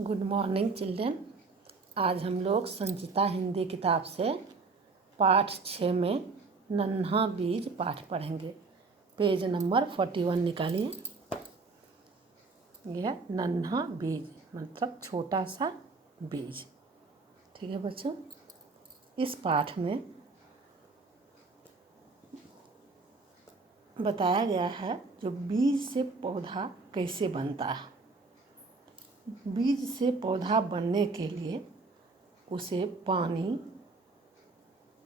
Good morning children. आज हम लोग संचिता हिंदी किताब से पाठ 6 में नन्हा बीज पाठ पढ़ेंगे। पेज नंबर 41 निकालिए। यह नन्हा बीज मतलब छोटा सा बीज। ठीक है बच्चों, इस पाठ में बताया गया है जो बीज से पौधा कैसे बनता है। बीज से पौधा बनने के लिए उसे पानी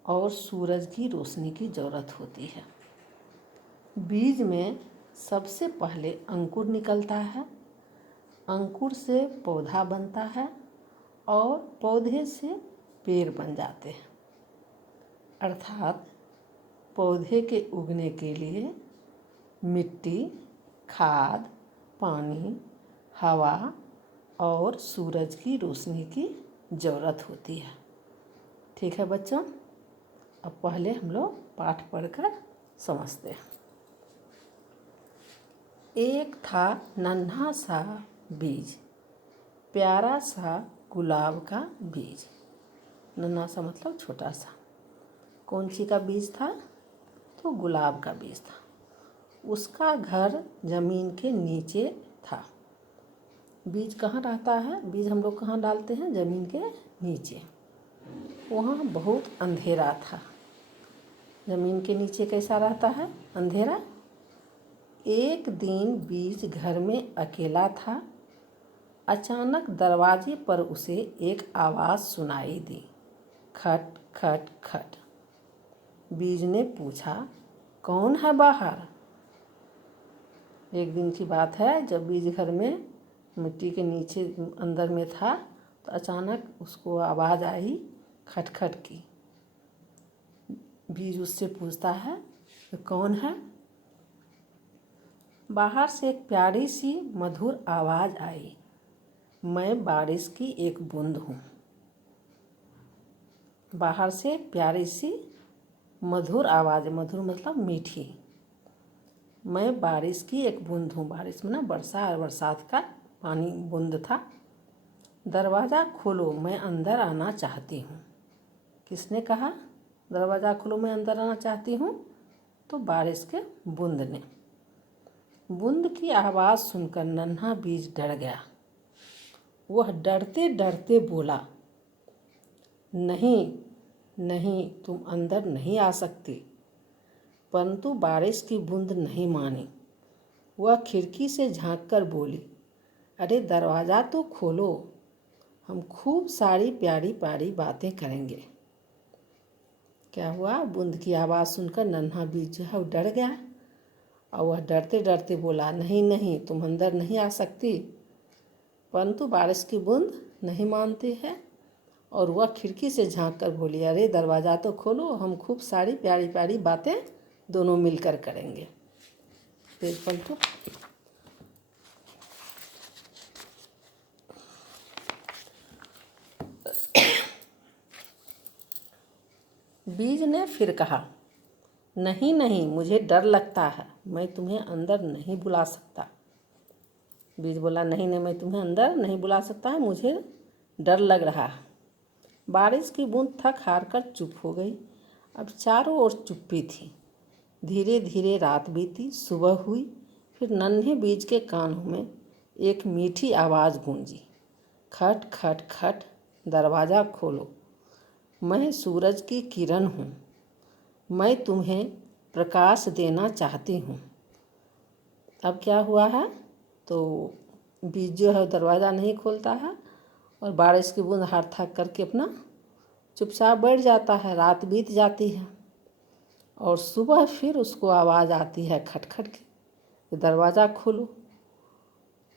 और सूरज की रोशनी की ज़रूरत होती है। बीज में सबसे पहले अंकुर निकलता है, अंकुर से पौधा बनता है और पौधे से पेड़ बन जाते हैं। अर्थात पौधे के उगने के लिए मिट्टी, खाद, पानी, हवा और सूरज की रोशनी की ज़रूरत होती है। ठीक है बच्चों, अब पहले हम लोग पाठ पढ़कर समझते हैं। एक था नन्हा सा बीज, प्यारा सा गुलाब का बीज। नन्हा सा मतलब छोटा सा। कौन सी का बीज था? तो गुलाब का बीज था। उसका घर ज़मीन के नीचे था। बीज कहाँ रहता है? बीज हम लोग कहाँ डालते हैं? ज़मीन के नीचे। वहाँ बहुत अंधेरा था। ज़मीन के नीचे कैसा रहता है? अंधेरा। एक दिन बीज घर में अकेला था। अचानक दरवाजे पर उसे एक आवाज़ सुनाई दी, खट खट खट। बीज ने पूछा, कौन है बाहर? एक दिन की बात है, जब बीज घर में मिट्टी के नीचे अंदर में था तो अचानक उसको आवाज़ आई खटखट की। बीज उससे पूछता है कि कौन है? बाहर से एक प्यारी सी मधुर आवाज़ आई, मैं बारिश की एक बूंद हूँ। बाहर से प्यारी सी मधुर आवाज़, मधुर मतलब मीठी। मैं बारिश की एक बूंद हूँ। बारिश में ना वर्षा और बरसात का पानी बूंद था। दरवाज़ा खोलो, मैं अंदर आना चाहती हूँ। किसने कहा दरवाज़ा खोलो, मैं अंदर आना चाहती हूँ? तो बारिश के बूंद ने। बूंद की आवाज़ सुनकर नन्हा बीज डर गया। वह डरते डरते बोला, नहीं नहीं, तुम अंदर नहीं आ सकती। परंतु बारिश की बूंद नहीं मानी। वह खिड़की से झांककर बोली, अरे दरवाज़ा तो खोलो, हम खूब सारी प्यारी प्यारी बातें करेंगे। क्या हुआ? बूंद की आवाज़ सुनकर नन्हा बीज जो है वो डर गया और वह डरते डरते बोला, नहीं नहीं, तुम अंदर नहीं आ सकती। परंतु बारिश की बूंद नहीं मानती है और वह खिड़की से झांक कर बोली, अरे दरवाज़ा तो खोलो, हम खूब सारी प्यारी प्यारी बातें दोनों मिलकर करेंगे। पेज पलटो। बीज ने फिर कहा, नहीं नहीं, मुझे डर लगता है, मैं तुम्हें अंदर नहीं बुला सकता। बीज बोला, नहीं नहीं, मैं तुम्हें अंदर नहीं बुला सकता है, मुझे डर लग रहा है। बारिश की बूंद थक हार कर चुप हो गई। अब चारों ओर चुप्पी थी। धीरे धीरे रात बीती, सुबह हुई। फिर नन्हे बीज के कानों में एक मीठी आवाज़ गूंजी, खट खट खट, दरवाज़ा खोलो, मैं सूरज की किरण हूँ, मैं तुम्हें प्रकाश देना चाहती हूँ। अब क्या हुआ है? तो बीज जो है दरवाज़ा नहीं खोलता है और बारिश की बूंद हाथ थक करके अपना चुपचाप बैठ जाता है। रात बीत जाती है और सुबह फिर उसको आवाज़ आती है खटखट की, दरवाज़ा खोलो।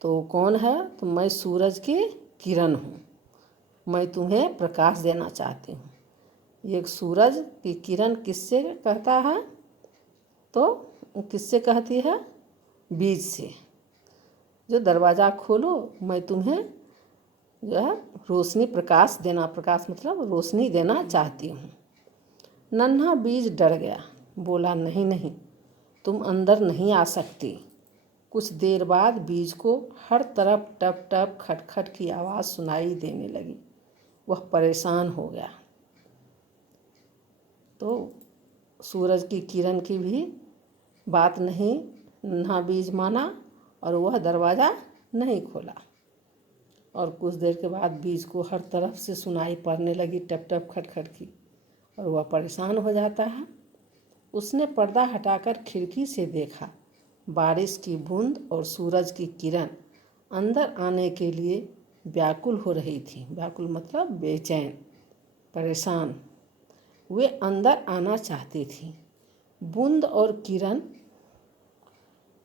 तो कौन है? तो मैं सूरज की किरण हूँ, मैं तुम्हें प्रकाश देना चाहती हूँ। ये सूरज की किरण किससे कहता है? तो किससे कहती है? बीज से। जो दरवाज़ा खोलो, मैं तुम्हें जो है रोशनी प्रकाश देना, प्रकाश मतलब रोशनी देना चाहती हूँ। नन्हा बीज डर गया, बोला, नहीं नहीं, तुम अंदर नहीं आ सकती। कुछ देर बाद बीज को हर तरफ टप टप खटखट की आवाज़ सुनाई देने लगी। वह परेशान हो गया। तो सूरज की किरण की भी बात नहीं ना बीज माना और वह दरवाज़ा नहीं खोला। और कुछ देर के बाद बीज को हर तरफ से सुनाई पड़ने लगी टप टप खटखट की, और वह परेशान हो जाता है। उसने पर्दा हटाकर खिड़की से देखा। बारिश की बूंद और सूरज की किरण अंदर आने के लिए व्याकुल हो रही थी। व्याकुल मतलब बेचैन, परेशान। वे अंदर आना चाहती थी। बूंद और किरण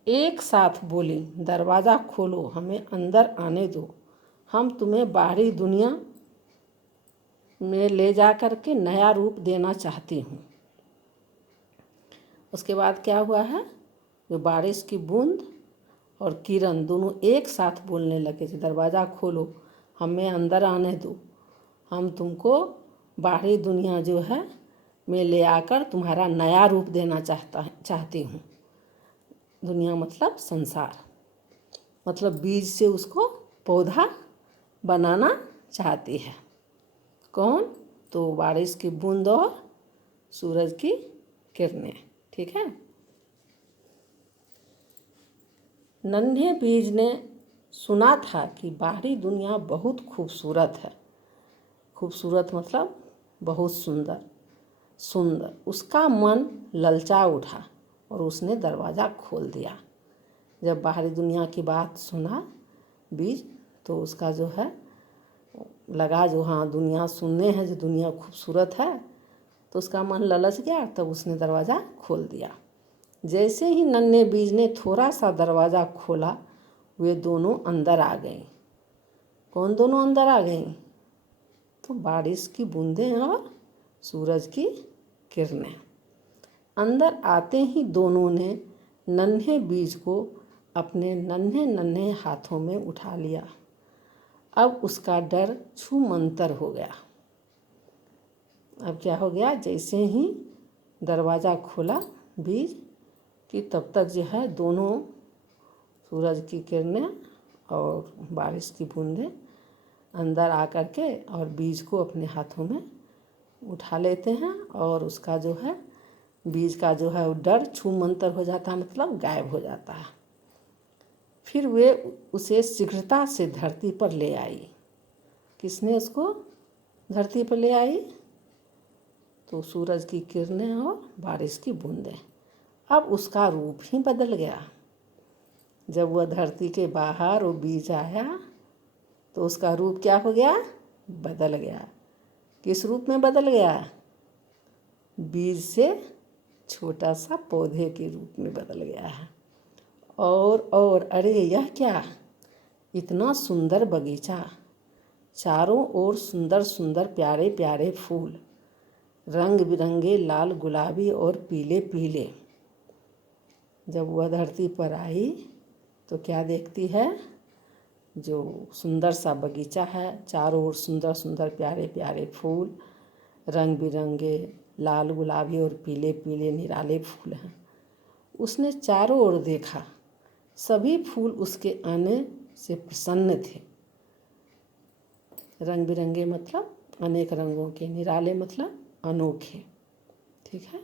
एक साथ बोली, दरवाज़ा खोलो, हमें अंदर आने दो। हम तुम्हें बाहरी दुनिया में ले जा कर के नया रूप देना चाहती हूँ। उसके बाद क्या हुआ है, जो बारिश की बूंद और किरण दोनों एक साथ बोलने लगे थे, दरवाज़ा खोलो, हमें अंदर आने दो। हम तुमको बाहरी दुनिया जो है में ले आकर तुम्हारा नया रूप देना चाहती हूँ। दुनिया मतलब संसार, मतलब बीज से उसको पौधा बनाना चाहती है। कौन? तो बारिश की बूंद और सूरज की किरणें। ठीक है। नन्हे बीज ने सुना था कि बाहरी दुनिया बहुत खूबसूरत है। खूबसूरत मतलब बहुत सुंदर सुंदर। उसका मन ललचा उठा और उसने दरवाज़ा खोल दिया। जब बाहरी दुनिया की बात सुना बीज, तो उसका जो है लगा जो हाँ दुनिया सुनने हैं, जो दुनिया खूबसूरत है, तो उसका मन ललच गया। तब उसने दरवाज़ा खोल दिया। जैसे ही नन्हे बीज ने थोड़ा सा दरवाज़ा खोला, वे दोनों अंदर आ गईं। कौन दोनों अंदर आ गईं? तो बारिश की बूंदें और सूरज की किरणें। अंदर आते ही दोनों ने नन्हे बीज को अपने नन्हे नन्हे हाथों में उठा लिया। अब उसका डर छूमंतर हो गया। अब क्या हो गया, जैसे ही दरवाज़ा खोला बीज की, तब तक जो है दोनों सूरज की किरणें और बारिश की बूंदें अंदर आकर के और बीज को अपने हाथों में उठा लेते हैं। और उसका जो है बीज का जो है वो डर छूमंतर हो जाता है, मतलब गायब हो जाता है। फिर वे उसे शीघ्रता से धरती पर ले आई। किसने उसको धरती पर ले आई? तो सूरज की किरणें और बारिश की बूंदें। अब उसका रूप ही बदल गया। जब वह धरती के बाहर वो बीज आया, तो उसका रूप क्या हो गया? बदल गया। किस रूप में बदल गया? बीज से छोटा सा पौधे के रूप में बदल गया है। और अरे यह क्या, इतना सुंदर बगीचा, चारों ओर सुंदर सुंदर प्यारे प्यारे फूल, रंग बिरंगे लाल गुलाबी और पीले पीले। जब वह धरती पर आई तो क्या देखती है? जो सुंदर सा बगीचा है, चारों ओर सुंदर सुंदर प्यारे प्यारे फूल, रंग बिरंगे लाल गुलाबी और पीले पीले निराले फूल हैं। उसने चारों ओर देखा, सभी फूल उसके आने से प्रसन्न थे। रंग बिरंगे मतलब अनेक रंगों के, निराले मतलब अनोखे। ठीक है।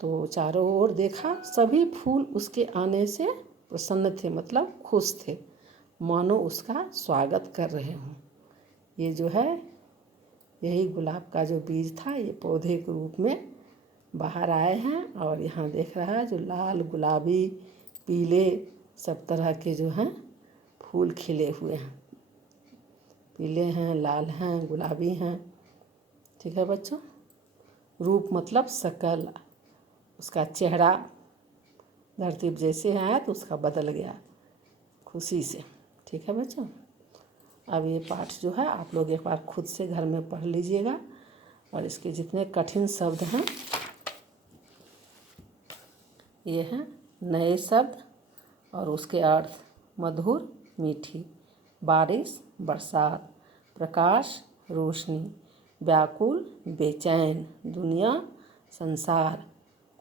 तो चारों ओर देखा, सभी फूल उसके आने से प्रसन्न थे, मतलब खुश थे, मानो उसका स्वागत कर रहे हों। ये जो है यही गुलाब का जो बीज था, ये पौधे के रूप में बाहर आए हैं। और यहाँ देख रहा है जो लाल गुलाबी पीले सब तरह के जो हैं फूल खिले हुए हैं, पीले हैं, लाल हैं, गुलाबी हैं। ठीक है बच्चों। रूप मतलब शकल, उसका चेहरा धरती जैसे आया तो उसका बदल गया खुशी से। ठीक है बच्चों। अब ये पाठ जो है आप लोग एक बार खुद से घर में पढ़ लीजिएगा, और इसके जितने कठिन शब्द हैं ये हैं नए शब्द और उसके अर्थ: मधुर मीठी, बारिश बरसात, प्रकाश रोशनी, व्याकुल बेचैन, दुनिया संसार,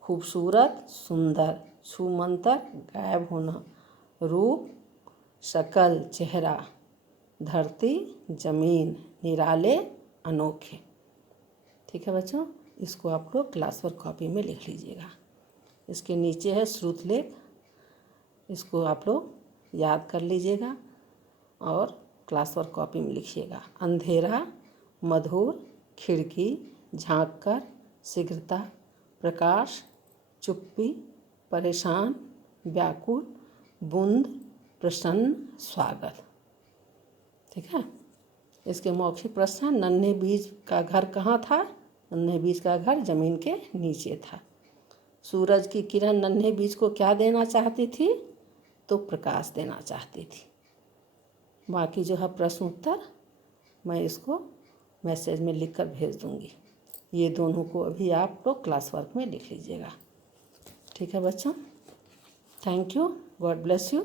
खूबसूरत सुंदर, छूमंतर गायब होना, रूप शकल चेहरा, धरती जमीन, निराले अनोखे। ठीक है बच्चों, इसको आप लोग क्लास वर्क कॉपी में लिख लीजिएगा। इसके नीचे है श्रुतलेख, इसको आप लोग याद कर लीजिएगा और क्लास वर्क कॉपी में लिखिएगा। अंधेरा, मधुर, खिड़की, झांक कर, शीघ्रता, प्रकाश, चुप्पी, परेशान, व्याकुल, बूंद, प्रसन्न, स्वागत। ठीक है, इसके मौखिक प्रश्न। नन्हे बीज का घर कहाँ था? नन्हे बीज का घर जमीन के नीचे था। सूरज की किरण नन्हे बीज को क्या देना चाहती थी? तो प्रकाश देना चाहती थी। बाकी जो है प्रश्न उत्तर मैं इसको मैसेज में लिख कर भेज दूँगी। ये दोनों को अभी आप लोग क्लास वर्क में लिख लीजिएगा। ठीक है बच्चों, thank you, God bless you.